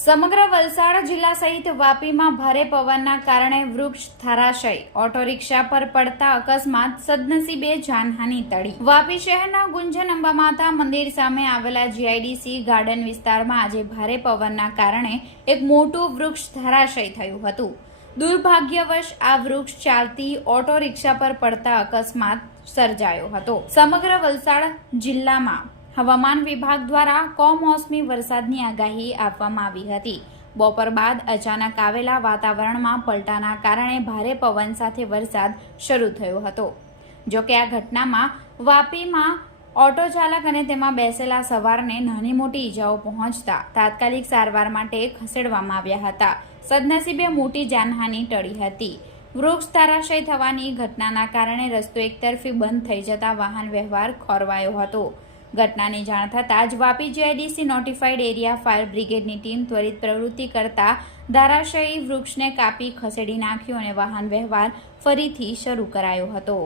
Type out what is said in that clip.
સમગ્ર વલસાડ જિલ્લા સહિત વાપીમાં ભારે પવનના કારણે વૃક્ષ ધરાશય, ઓટો રિક્ષા પર પડતા અકસ્માત, સદનસીબે જાનહાનિ ટળી। વાપી શહેરના ગુંજન અંબા માતા મંદિર સામે આવેલા જીઆઈડીસી ગાર્ડન વિસ્તારમાં આજે ભારે પવનના કારણે એક મોટું વૃક્ષ ધરાશય થયું હતું। દુર્ભાગ્યવશ આ વૃક્ષ ચાલતી ઓટો રિક્ષા પર પડતા અકસ્માત સર્જાયો હતો। સમગ્ર વલસાડ જિલ્લામાં હવામાન વિભાગ દ્વારા કમોસમી વરસાદની આગાહી આપવામાં આવી હતી। બપોર બાદ અચાનક આવેલા વાતાવરણમાં પલટાના કારણે ભારે પવન સાથે વરસાદ શરૂ થયો હતો। જો કે આ ઘટનામાં વાપીમાં ઓટો ચાલક અને તેમાં બેસેલા સવારને નાની મોટી ઈજાઓ પહોંચતા તાત્કાલિક સારવાર માટે ખસેડવામાં આવ્યા હતા। સદનસીબે મોટી જાનહાનિ ટળી હતી। વૃક્ષ ધરાશય થવાની ઘટનાના કારણે રસ્તો એકતરફી બંધ થઈ જતા વાહન વ્યવહાર ખોરવાયો હતો। ઘટનાની જાણ થતાં જ Vapi GIDC notified area fire બ્રિગેડની ટીમ ત્વરિત પ્રવૃત્તિ કરતા ધરાશયી વૃક્ષને કાપી ખસેડી નાખ્યું અને વાહન વ્યવહાર ફરીથી શરૂ કરાયો હતો।